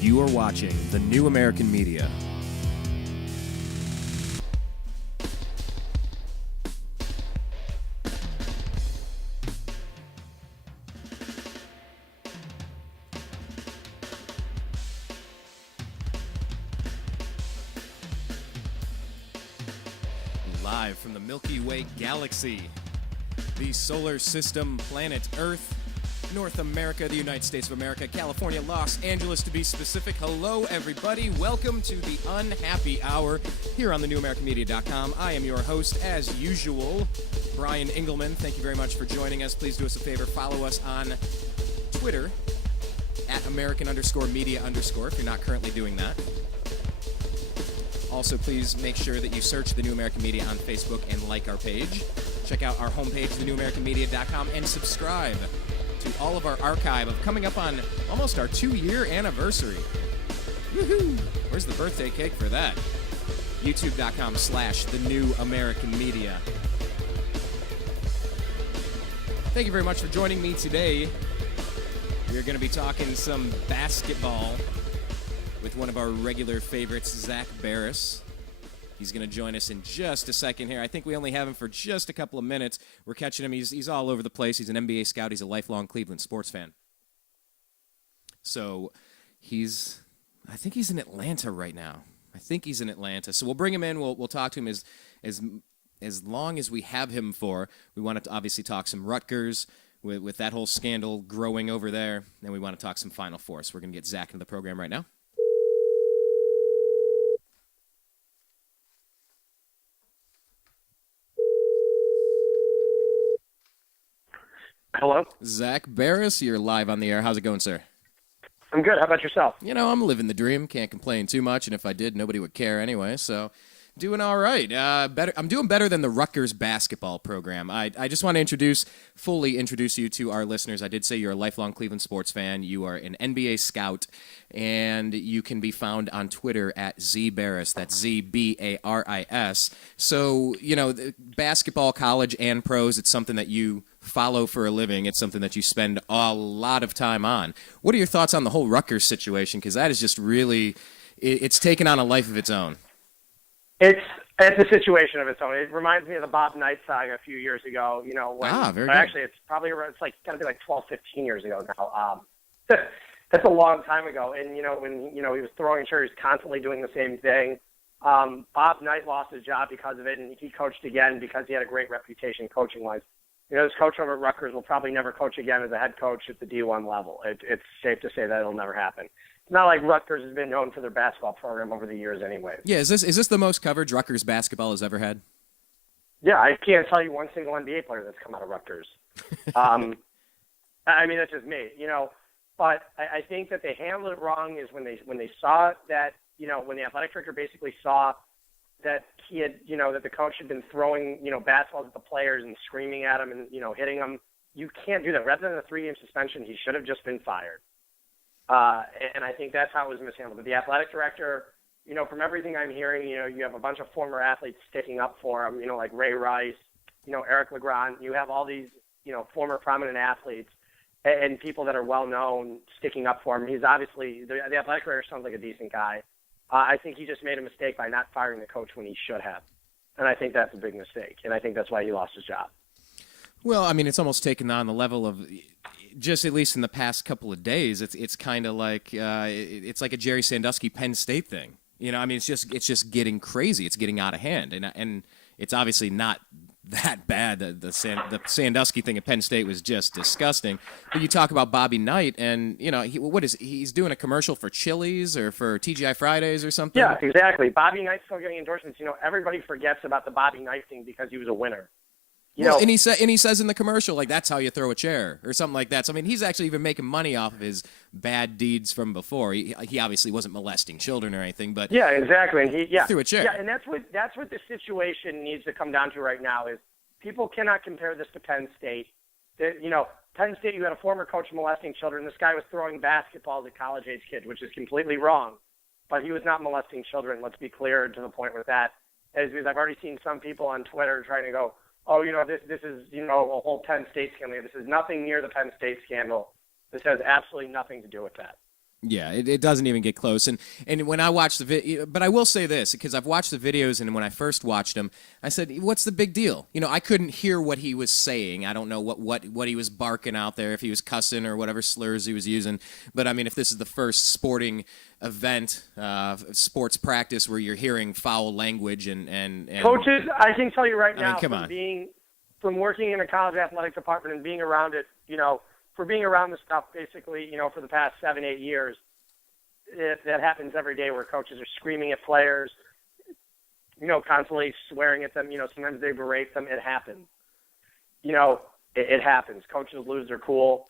You are watching the New American Media. Live from the Milky Way galaxy, the solar system, planet Earth, North America, the United States of America, California, Los Angeles to be specific. Hello, everybody. Welcome to the Unhappy Hour here on thenewamericanmedia.com. I am your host, as usual, Brian Engelman. Thank you very much for joining us. Please do us a favor. Follow us on Twitter at American_media_ if you're not currently doing that. Also, please make sure that you search The New American Media on Facebook and like our page. Check out our homepage, thenewamericanmedia.com, and subscribe to all of our archive of coming up on almost our 2-year anniversary. Woohoo! Where's the birthday cake for that? YouTube.com/The New American Media. Thank you very much for joining me today. We're going to be talking some basketball with one of our regular favorites, Zak Baris. He's going to join us in just a second here. I think we only have him for just a couple of minutes. We're catching him. He's all over the place. He's an NBA scout. He's a lifelong Cleveland sports fan. So I think he's in Atlanta right now. So we'll bring him in. We'll talk to him as long as we have him for. We want to obviously talk some Rutgers with that whole scandal growing over there. And we want to talk some Final Four. So we're going to get Zak into the program right now. Hello? Zak Baris, you're live on the air. How's it going, sir? I'm good. How about yourself? You know, I'm living the dream. Can't complain too much, and if I did, nobody would care anyway, so doing all right. I'm doing better than the Rutgers basketball program. I just want to fully introduce you to our listeners. I did say you're a lifelong Cleveland sports fan. You are an NBA scout, and you can be found on Twitter at ZBaris. That's ZBARIS. So, you know, basketball, college, and pros, it's something that you follow for a living. It's something that you spend a lot of time on. What are your thoughts on the whole Rutgers situation? Because that is just really, it's taken on a life of its own. It's a situation of its own. It reminds me of the Bob Knight saga a few years ago. You know, when, very good. Actually, it's like got to be like 12, 15 years ago now. That's a long time ago. And when he was throwing sure he's constantly doing the same thing. Bob Knight lost his job because of it, and he coached again because he had a great reputation coaching-wise. This coach over at Rutgers will probably never coach again as a head coach at the D1 level. It's safe to say that it'll never happen. It's not like Rutgers has been known for their basketball program over the years anyway. Yeah, is this the most coverage Rutgers basketball has ever had? Yeah, I can't tell you one single NBA player that's come out of Rutgers. I mean, that's just me, But I think that they handled it wrong is when they saw that, when the athletic director basically saw that he had, that the coach had been throwing, basketballs at the players and screaming at them and, hitting them. You can't do that. Rather than a 3-game suspension, he should have just been fired. And I think that's how it was mishandled. But the athletic director, from everything I'm hearing, you have a bunch of former athletes sticking up for him, like Ray Rice, Eric LeGrand. You have all these, former prominent athletes and people that are well-known sticking up for him. He's obviously, the athletic director sounds like a decent guy. I think he just made a mistake by not firing the coach when he should have. And I think that's a big mistake. And I think that's why he lost his job. Well, I mean, it's almost taken on the level of, just at least in the past couple of days, it's kind of like it's like a Jerry Sandusky Penn State thing. I mean, it's just getting crazy. It's getting out of hand, and it's obviously not that bad. The Sandusky thing at Penn State was just disgusting. But you talk about Bobby Knight, and he's doing a commercial for Chili's or for TGI Fridays or something. Yeah, exactly. Bobby Knight's still getting endorsements. Everybody forgets about the Bobby Knight thing because he was a winner. And he says in the commercial, like, that's how you throw a chair or something like that. So, I mean, he's actually even making money off of his bad deeds from before. He obviously wasn't molesting children or anything, but yeah, exactly. And he threw a chair. Yeah, and that's what the situation needs to come down to right now is people cannot compare this to Penn State. Penn State, you had a former coach molesting children. This guy was throwing basketballs at college-age kids, which is completely wrong. But he was not molesting children. Let's be clear to the point with that. As I've already seen some people on Twitter trying to go, oh, this is, a whole Penn State scandal. This is nothing near the Penn State scandal. This has absolutely nothing to do with that. Yeah, it doesn't even get close. And when I watch the video, but I will say this, because I've watched the videos, and when I first watched them, I said, what's the big deal? I couldn't hear what he was saying. I don't know what he was barking out there, if he was cussing or whatever slurs he was using. But, I mean, if this is the first sporting event, sports practice where you're hearing foul language and Coaches, I can tell you right now, come on. From working in a college athletics department and being around it, for being around this stuff basically, for the past 7-8 years, that happens every day where coaches are screaming at players, constantly swearing at them. Sometimes they berate them. It happens. It happens. Coaches lose their cool.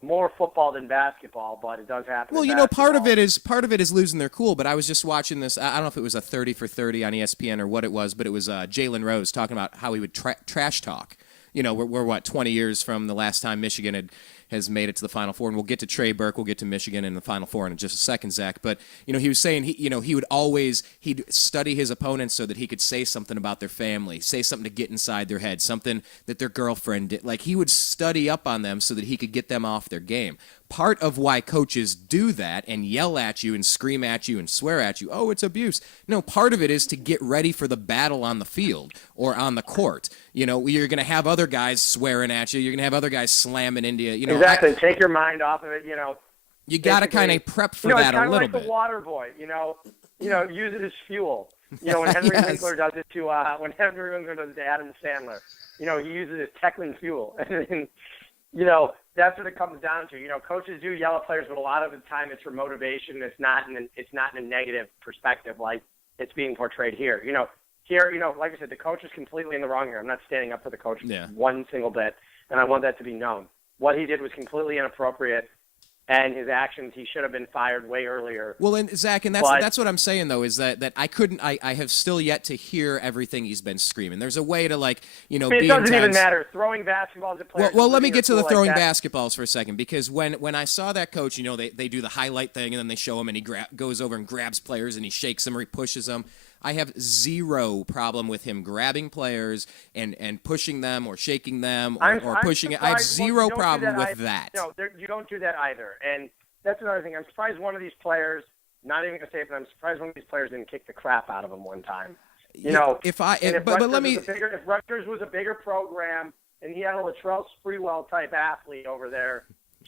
More football than basketball, but it does happen. Well, part of it is losing their cool. But I was just watching this. I don't know if it was a 30 for 30 on ESPN or what it was, but it was Jalen Rose talking about how he would trash talk. We're 20 years from the last time Michigan has made it to the Final Four, and we'll get to Trey Burke, we'll get to Michigan in the Final Four in just a second, Zach. But he was saying he'd study his opponents so that he could say something about their family, say something to get inside their head, something that their girlfriend did. Like, he would study up on them so that he could get them off their game. Part of why coaches do that and yell at you and scream at you and swear at you, oh, it's abuse. No, part of it is to get ready for the battle on the field or on the court. You're going to have other guys swearing at you. You're going to have other guys slamming into you. Exactly. Take your mind off of it. You got to kind of prep for that a little bit. It's kind of like the water boy. Use it as fuel. When Henry Winkler does it to Adam Sandler. He uses it as Techland fuel. And that's what it comes down to. Coaches do yell at players, but a lot of the time it's for motivation. It's not in a negative perspective like it's being portrayed here. Here, like I said, the coach is completely in the wrong here. I'm not standing up for the coach one single bit, and I want that to be known. What he did was completely inappropriate, and his actions, he should have been fired way earlier. Well, and Zach, and that's what I'm saying though, is that I have still yet to hear everything he's been screaming. There's a way to be intense. It doesn't even matter. Throwing basketballs at players. Well, let me get to the throwing basketballs for a second, because when I saw that coach, they do the highlight thing and then they show him and he goes over and grabs players and he shakes them or he pushes them. I have zero problem with him grabbing players and pushing them or shaking them or pushing it. I have zero problem with that. No, you don't do that either. And that's another thing. I'm surprised one of these players, not even going to say it, but I'm surprised one of these players didn't kick the crap out of him one time. If Rutgers was a bigger program and he had a Latrell Sprewell type athlete over there,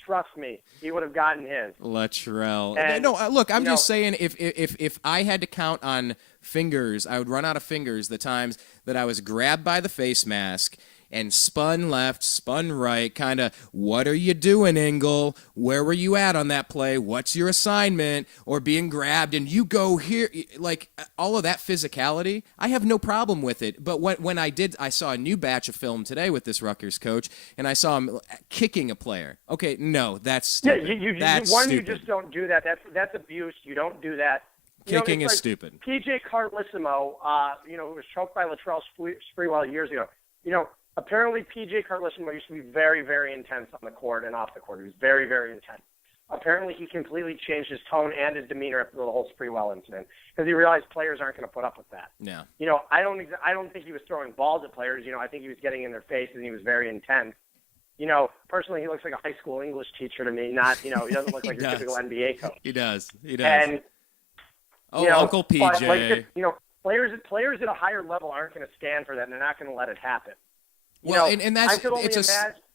trust me, he would have gotten his. Latrell. No, look, I'm just saying if I had to count on fingers, I would run out of fingers the times that I was grabbed by the face mask and spun left, spun right, kind of, what are you doing, Engel? Where were you at on that play? What's your assignment? Or being grabbed and you go here, like all of that physicality, I have no problem with it. But when I saw a new batch of film today with this Rutgers coach, and I saw him kicking a player. Okay, no, that's stupid. Yeah, you just don't do that. That's abuse. You don't do that. Kicking is stupid. PJ Carlissimo, who was choked by Latrell Sprewell years ago. Apparently PJ Carlissimo used to be very, very intense on the court and off the court. He was very, very intense. Apparently he completely changed his tone and his demeanor after the whole Sprewell incident because he realized players aren't going to put up with that. Yeah. I don't think he was throwing balls at players. I think he was getting in their face and he was very intense. Personally, he looks like a high school English teacher to me. Not, he doesn't look like your typical NBA coach. He does. And Uncle PJ. Players at a higher level aren't going to stand for that, and they're not going to let it happen. And that's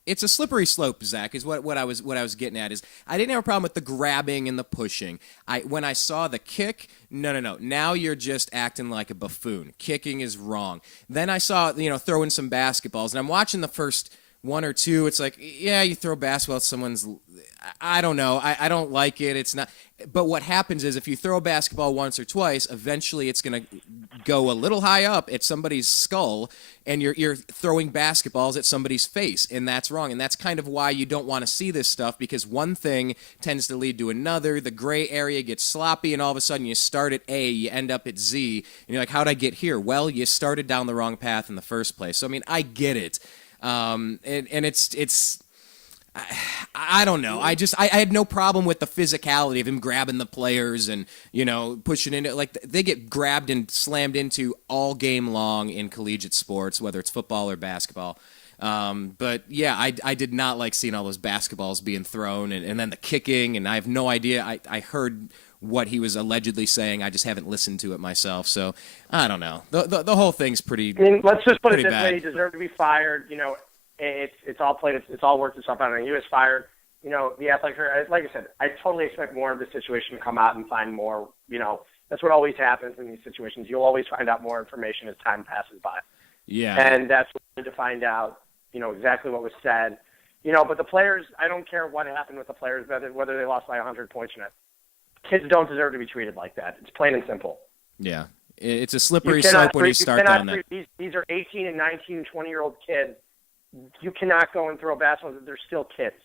it's a slippery slope, Zach. Is what I was getting at. Is I didn't have a problem with the grabbing and the pushing. When I saw the kick, no. Now you're just acting like a buffoon. Kicking is wrong. Then I saw throwing some basketballs, and I'm watching the first one or two. It's like, yeah, you throw basketball at someone's. I don't know. I don't like it. It's not. But what happens is if you throw a basketball once or twice, eventually it's going to go a little high up at somebody's skull, and you're throwing basketballs at somebody's face, and that's wrong. And that's kind of why you don't want to see this stuff, because one thing tends to lead to another. The gray area gets sloppy, and all of a sudden you start at A, you end up at Z, and you're like, how'd I get here? Well, you started down the wrong path in the first place. So, I mean, I get it. And it's I don't know. I had no problem with the physicality of him grabbing the players and, pushing into it. Like, they get grabbed and slammed into all game long in collegiate sports, whether it's football or basketball. But yeah, I did not like seeing all those basketballs being thrown and then the kicking, and I have no idea. I heard what he was allegedly saying. I just haven't listened to it myself, so I don't know. The whole thing's pretty. I mean, let's just put it this bad. way: he deserved to be fired. You know, it's all played. It's all worked itself out. And he was fired. You know, the athletic, like I said, I totally expect more of the situation to come out and find more. You know, that's what always happens in these situations. You'll always find out more information as time passes by. Yeah. And that's what we need to find out. You know exactly what was said. You know, but the players, I don't care what happened with the players, whether they lost by 100 points or not. Kids don't deserve to be treated like that. It's plain and simple. Yeah. It's a slippery slope when you start down that. These are 18 and 19 and 20-year-old kids. You cannot go and throw basketballs. They're still kids.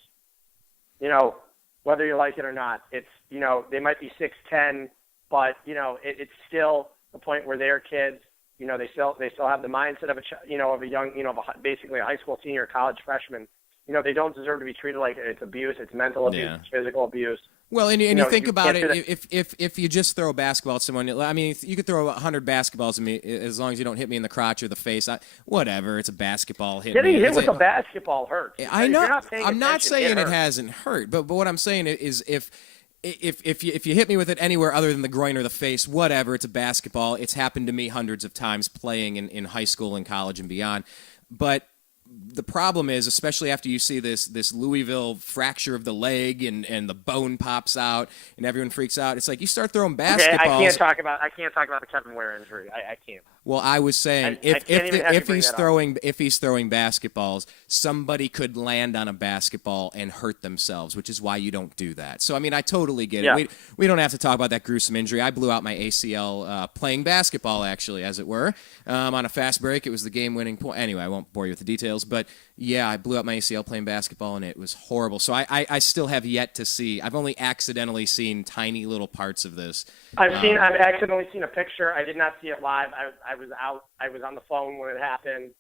You know, whether you like it or not. It's, you know, they might be 6'10", but, you know, it's still the point where they're kids. You know, they still have the mindset of a young, you know, basically a high school senior, college freshman. You know, they don't deserve to be treated like it's abuse. It's mental abuse. It's physical abuse. Well, and you think about it, if you just throw a basketball at someone, I mean, you could throw 100 basketballs at me as long as you don't hit me in the crotch or the face. Whatever, it's a basketball. Getting hit with a basketball hurts. I know. I'm not saying it hasn't hurt, but what I'm saying is if you hit me with it anywhere other than the groin or the face, whatever, it's a basketball. It's happened to me hundreds of times playing in high school and college and beyond. But the problem is, especially after you see this Louisville fracture of the leg and the bone pops out and everyone freaks out, it's like you start throwing basketballs. Okay, I can't talk about the Kevin Ware injury. I can't. Well, I was saying if he's throwing basketballs, somebody could land on a basketball and hurt themselves, which is why you don't do that. So I mean, I totally get it. We don't have to talk about that gruesome injury. I blew out my ACL playing basketball, actually, as it were, on a fast break. It was the game-winning point. Anyway, I won't bore you with the details, but yeah, I blew out my ACL playing basketball, and it was horrible. So I still have yet to see. I've only accidentally seen tiny little parts of this. I've accidentally seen a picture. I did not see it live. I was out. I was on the phone when it happened,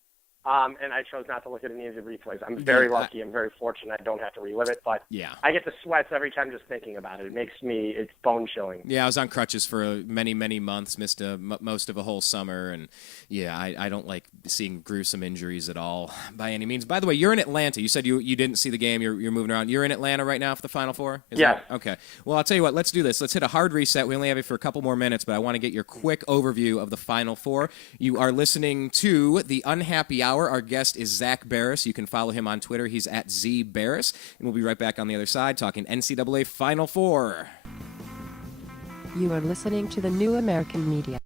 and I chose not to look at any of the replays. I'm very lucky. I'm very fortunate. I don't have to relive it, but I get the sweats every time just thinking about it. It makes me, it's bone chilling. Yeah, I was on crutches for many, many months, missed most of a whole summer, and I don't like seeing gruesome injuries at all by any means. By the way, you're in Atlanta. You said you didn't see the game. You're moving around. You're in Atlanta right now for the Final Four? Yes. Okay. Well, I'll tell you what. Let's do this. Let's hit a hard reset. We only have you for a couple more minutes, but I want to get your quick overview of the Final Four. You are listening to The Unhappy Hour. Our guest is Zak Baris. You can follow him on Twitter. He's at @ZBaris. And we'll be right back on the other side talking NCAA Final Four. You are listening to the New American Media.